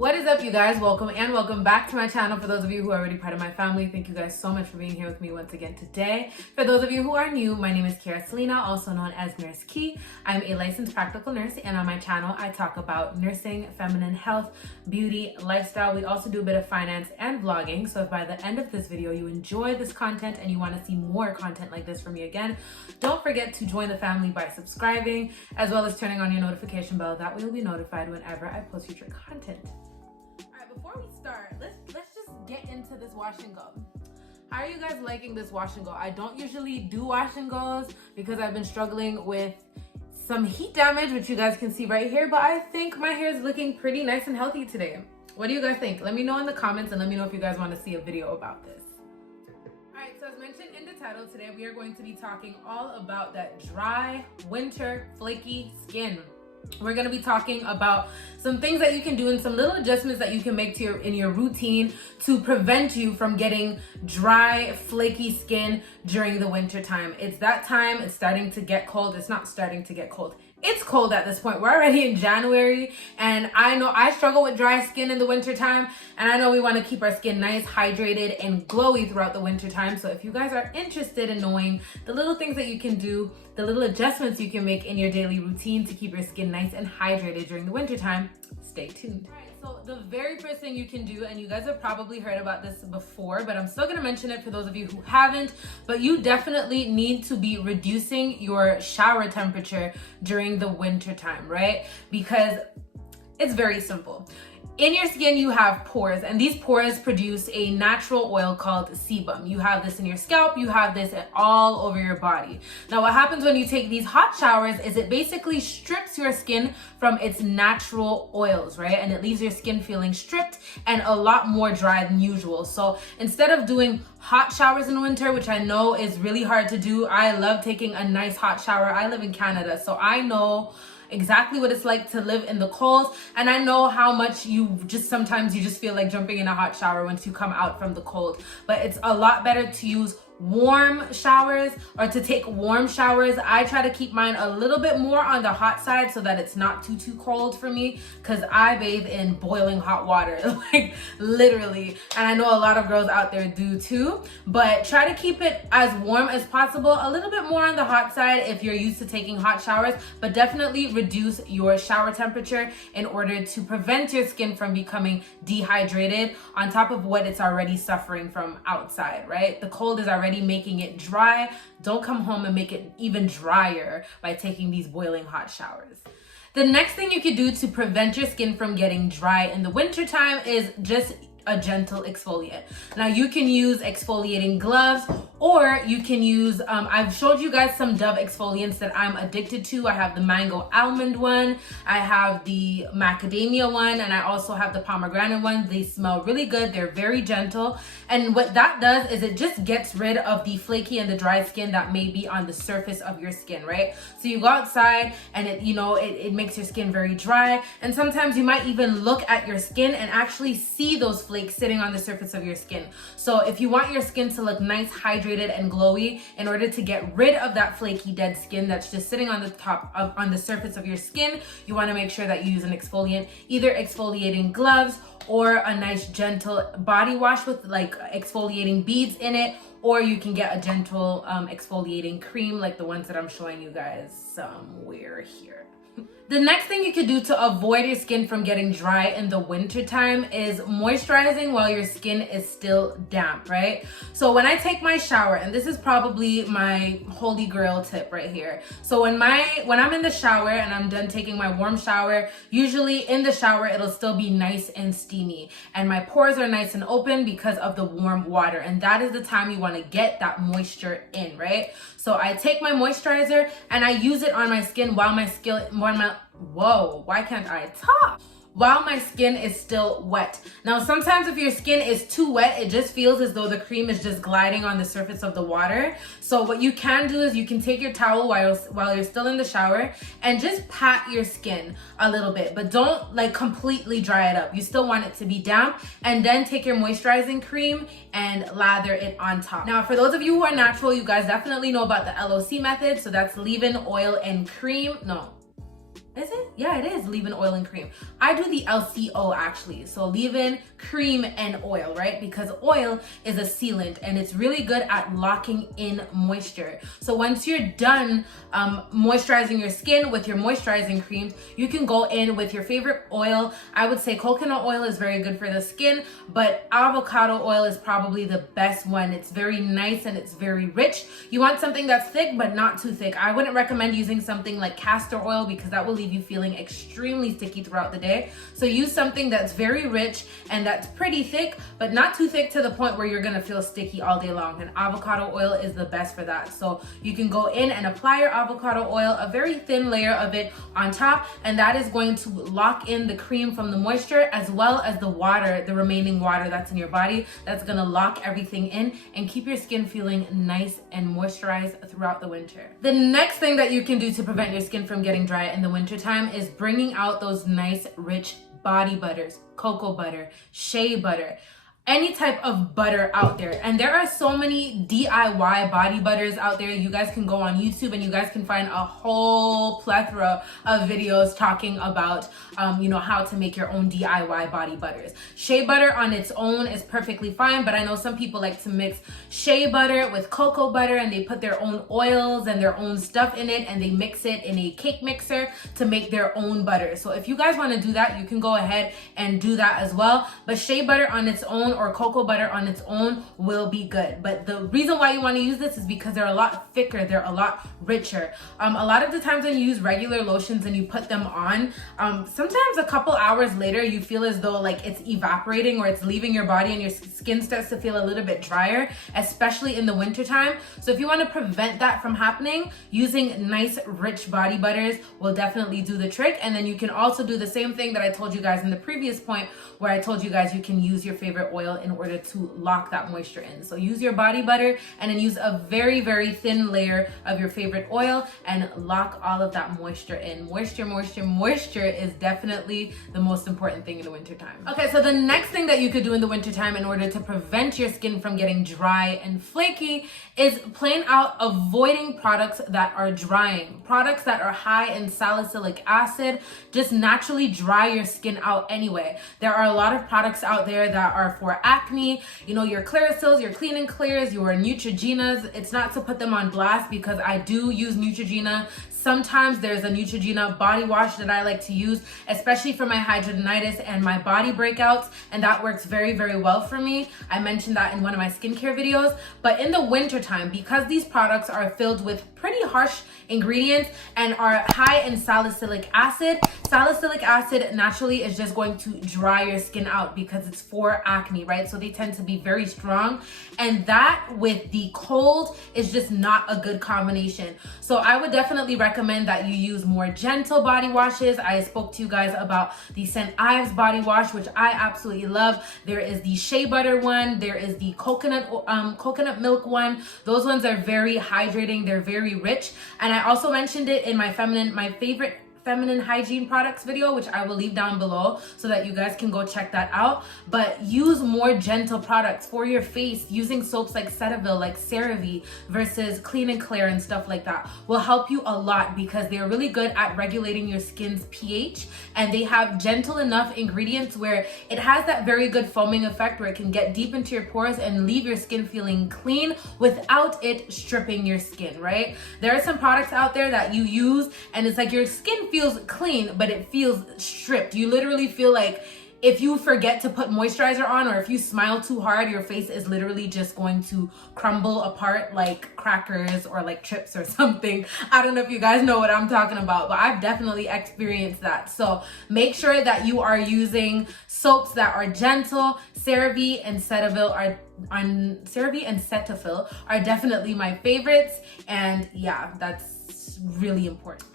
What is up, you guys? Welcome back to my channel. For those of you who are already part of my family, thank you guys so much for being here with me once again today. For those of you who are new, my name is Kara Selena, also known as Nurse Key. I'm a licensed practical nurse, and on my channel I talk about nursing, feminine health, beauty, lifestyle. We also do a bit of finance and vlogging, so if by the end of this video you enjoy this content and you want to see more content like this from me again, don't forget to join the family by subscribing as well as turning on your notification bell. That way you'll be notified whenever I post future content. Before we start, let's just get into this wash and go. How are you guys liking this wash and go? I don't usually do wash and goes because I've been struggling with some heat damage, which you guys can see right here, but I think my hair is looking pretty nice and healthy today. What do you guys think? Let me know in the comments and let me know if you guys want to see a video about this. Alright, so as mentioned in the title, today we are going to be talking all about that dry, winter, flaky skin. We're going to be talking about some things that you can do and some little adjustments that you can make to in your routine to prevent you from getting dry, flaky skin during the winter time. It's that time. It's starting to get cold. It's not starting to get cold. It's cold at this point. We're already in January, and I know I struggle with dry skin in the winter time, and I know we want to keep our skin nice, hydrated, and glowy throughout the winter time. So if you guys are interested in knowing the little things that you can do, the little adjustments you can make in your daily routine to keep your skin nice and hydrated during the winter time, stay tuned. All right, so the very first thing you can do, and you guys have probably heard about this before, but I'm still going to mention it for those of you who haven't, but you definitely need to be reducing your shower temperature during the winter time, right? Because it's very simple. In your skin, you have pores, and these pores produce a natural oil called sebum. You have this in your scalp, you have this all over your body. Now, what happens when you take these hot showers is it basically strips your skin from its natural oils, right? And it leaves your skin feeling stripped and a lot more dry than usual. So instead of doing hot showers in winter, which I know is really hard to do, I love taking a nice hot shower. I live in Canada, so I know exactly what it's like to live in the cold, and I know how much sometimes you just feel like jumping in a hot shower once you come out from the cold. But it's a lot better to use warm showers or to take warm showers. I try to keep mine a little bit more on the hot side so that it's not too cold for me, because I bathe in boiling hot water, like literally, and I know a lot of girls out there do too. But try to keep it as warm as possible, a little bit more on the hot side if you're used to taking hot showers, but definitely reduce your shower temperature in order to prevent your skin from becoming dehydrated on top of what it's already suffering from outside, right? The cold is already making it dry. Don't come home and make it even drier by taking these boiling hot showers. The next thing you could do to prevent your skin from getting dry in the winter time is just a gentle exfoliant. Now you can use exfoliating gloves, or you can use, I've showed you guys some Dove exfoliants that I'm addicted to. I have the mango almond one, I have the macadamia one, and I also have the pomegranate one. They smell really good. They're very gentle. And what that does is it just gets rid of the flaky and the dry skin that may be on the surface of your skin, right? So you go outside and it makes your skin very dry. And sometimes you might even look at your skin and actually see those flakes sitting on the surface of your skin. So if you want your skin to look nice, hydrated, and glowy, in order to get rid of that flaky dead skin that's just sitting on the surface of your skin, you want to make sure that you use an exfoliant, either exfoliating gloves or a nice gentle body wash with like exfoliating beads in it, or you can get a gentle exfoliating cream like the ones that I'm showing you guys somewhere here. The next thing you could do to avoid your skin from getting dry in the winter time is moisturizing while your skin is still damp, right? So when I take my shower, and this is probably my holy grail tip right here. So when I'm in the shower and I'm done taking my warm shower, usually in the shower it'll still be nice and steamy, and my pores are nice and open because of the warm water, and that is the time you want to get that moisture in, right? So I take my moisturizer and I use it on my skin while my skin is still wet. Now, sometimes if your skin is too wet, it just feels as though the cream is just gliding on the surface of the water. So what you can do is you can take your towel while you're still in the shower and just pat your skin a little bit, but don't like completely dry it up. You still want it to be damp, and then take your moisturizing cream and lather it on top. Now, for those of you who are natural, you guys definitely know about the LOC method. So that's leave-in, oil, and cream. No. Is it? Yeah, it is leave-in oil and cream. I do the LCO actually. So leave-in, cream, and oil, right? Because oil is a sealant and it's really good at locking in moisture. So once you're done moisturizing your skin with your moisturizing creams, you can go in with your favorite oil. I would say coconut oil is very good for the skin, but avocado oil is probably the best one. It's very nice and it's very rich. You want something that's thick, but not too thick. I wouldn't recommend using something like castor oil because that will leave you feeling extremely sticky throughout the day. So use something that's very rich and that's pretty thick, but not too thick to the point where you're gonna feel sticky all day long. And avocado oil is the best for that. So you can go in and apply your avocado oil, a very thin layer of it on top, and that is going to lock in the cream from the moisture as well as the water, the remaining water that's in your body. That's gonna lock everything in and keep your skin feeling nice and moisturized throughout the winter. The next thing that you can do to prevent your skin from getting dry in the winter time is bringing out those nice rich body butters, cocoa butter, shea butter, any type of butter out there. And there are so many DIY body butters out there. You guys can go on YouTube and you guys can find a whole plethora of videos talking about how to make your own DIY body butters. Shea butter on its own is perfectly fine, but I know some people like to mix shea butter with cocoa butter and they put their own oils and their own stuff in it and they mix it in a cake mixer to make their own butter. So if you guys want to do that, you can go ahead and do that as well. But shea butter on its own or cocoa butter on its own will be good. But the reason why you want to use this is because they're a lot thicker, they're a lot richer. A lot of the times when you use regular lotions and you put them on, sometimes a couple hours later you feel as though like it's evaporating or it's leaving your body and your skin starts to feel a little bit drier, especially in the winter time. So if you want to prevent that from happening, using nice rich body butters will definitely do the trick. And then you can also do the same thing that I told you guys in the previous point where I told you guys you can use your favorite oil in order to lock that moisture in. So use your body butter and then use a very, very thin layer of your favorite oil and lock all of that moisture in. Moisture is definitely the most important thing in the wintertime. Okay, so the next thing that you could do in the wintertime in order to prevent your skin from getting dry and flaky is plain out avoiding products that are drying. Products that are high in salicylic acid just naturally dry your skin out anyway. There are a lot of products out there that are for acne, your Clearasil, your Clean and Clears, your Neutrogenas. It's not to put them on blast because I do use Neutrogena. Sometimes there's a Neutrogena body wash that I like to use, especially for my hidradenitis and my body breakouts, and that works very, very well for me. I mentioned that in one of my skincare videos. But in the wintertime, because these products are filled with pretty harsh ingredients and are high in salicylic acid naturally is just going to dry your skin out because it's for acne, right? So they tend to be very strong, and that with the cold is just not a good combination. So I would definitely recommend that you use more gentle body washes. I spoke to you guys about the St. Ives body wash, which I absolutely love. There is the shea butter one, there is the coconut milk one. Those ones are very hydrating, they're very rich. And I also mentioned it in my favorite feminine hygiene products video, which I will leave down below so that you guys can go check that out. But use more gentle products for your face. Using soaps like Cetaphil, like CeraVe versus Clean and Clear and stuff like that will help you a lot because they're really good at regulating your skin's pH, and they have gentle enough ingredients where it has that very good foaming effect where it can get deep into your pores and leave your skin feeling clean without it stripping your skin, right? There are some products out there that you use and it's like your skin feels clean, but it feels stripped. You literally feel like if you forget to put moisturizer on or if you smile too hard, your face is literally just going to crumble apart like crackers or like chips or something. I don't know if you guys know what I'm talking about, but I've definitely experienced that. So make sure that you are using soaps that are gentle. CeraVe and Cetaphil are definitely my favorites, and yeah, that's really important.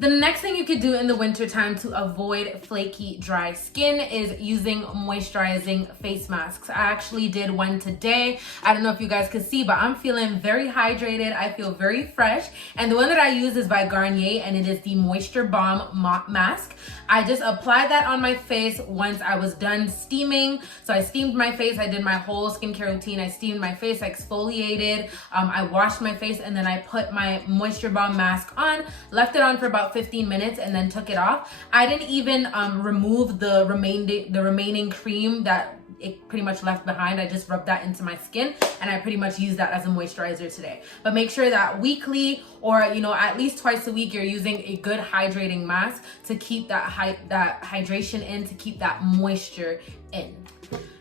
The next thing you could do in the wintertime to avoid flaky, dry skin is using moisturizing face masks. I actually did one today. I don't know if you guys could see, but I'm feeling very hydrated. I feel very fresh. And the one that I use is by Garnier, and it is the Moisture Bomb Mask. I just applied that on my face once I was done steaming. So I steamed my face. I did my whole skincare routine. I steamed my face, I exfoliated, I washed my face, and then I put my Moisture Bomb mask on, left it on for about about 15 minutes and then took it off. I didn't even remove the remaining cream that it pretty much left behind. I just rubbed that into my skin and I pretty much use that as a moisturizer today. But make sure that weekly or at least twice a week you're using a good hydrating mask to keep that hydration in, to keep that moisture in.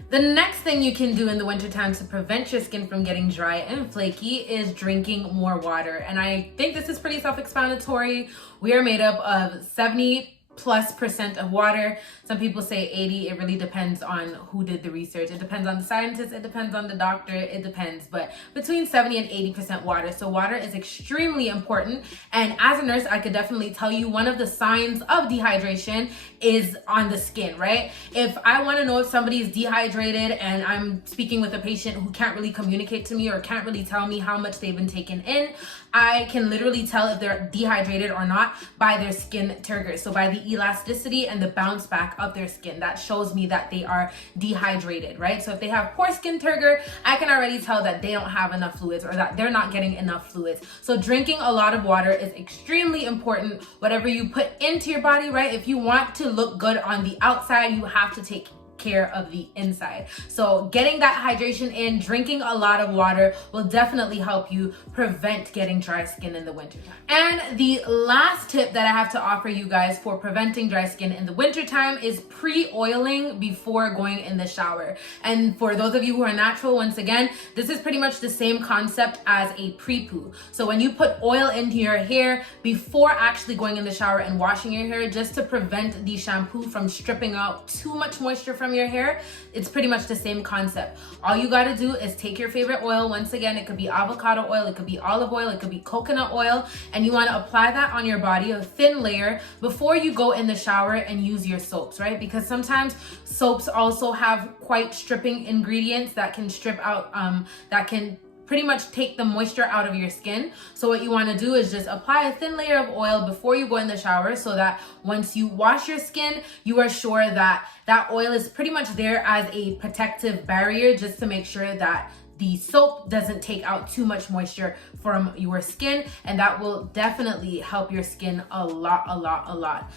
The next thing you can do in the wintertime to prevent your skin from getting dry and flaky is drinking more water. And I think this is pretty self-explanatory. We are made up of 70+% of water. Some people say 80. It really depends on who did the research. It depends on the scientist. It depends on the doctor. It depends. But between 70 and 80% water. So water is extremely important. And as a nurse, I could definitely tell you one of the signs of dehydration is on the skin, right? If I want to know if somebody is dehydrated and I'm speaking with a patient who can't really communicate to me or can't really tell me how much they've been taking in, I can literally tell if they're dehydrated or not by their skin turgor. So by the elasticity and the bounce back of their skin, that shows me that they are dehydrated, right? So if they have poor skin turgor, I can already tell that they don't have enough fluids or that they're not getting enough fluids. So drinking a lot of water is extremely important. Whatever you put into your body, right? If you want to look good on the outside, you have to take care of the inside. So getting that hydration in, drinking a lot of water will definitely help you prevent getting dry skin in the wintertime. And the last tip that I have to offer you guys for preventing dry skin in the wintertime is pre-oiling before going in the shower. And for those of you who are natural, once again, this is pretty much the same concept as a pre-poo. So when you put oil into your hair before actually going in the shower and washing your hair, just to prevent the shampoo from stripping out too much moisture from your hair, it's pretty much the same concept. All you got to do is take your favorite oil. Once again, it could be avocado oil, it could be olive oil, it could be coconut oil, and you want to apply that on your body, a thin layer, before you go in the shower and use your soaps, right? Because sometimes soaps also have quite stripping ingredients that can strip out, that can pretty much take the moisture out of your skin. So what you want to do is just apply a thin layer of oil before you go in the shower, so that once you wash your skin, you are sure that that oil is pretty much there as a protective barrier, just to make sure that the soap doesn't take out too much moisture from your skin, and that will definitely help your skin a lot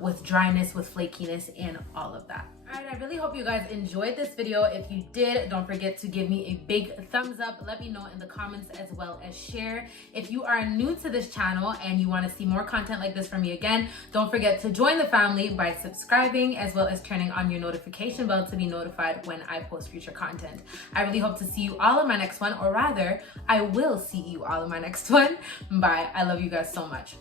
with dryness, with flakiness, and all of that. All right, I really hope you guys enjoyed this video. If you did, don't forget to give me a big thumbs up. Let me know in the comments as well as share. If you are new to this channel and you want to see more content like this from me again, don't forget to join the family by subscribing, as well as turning on your notification bell to be notified when I post future content. I really hope to see you all in my next one, or rather, I will see you all in my next one. Bye. I love you guys so much.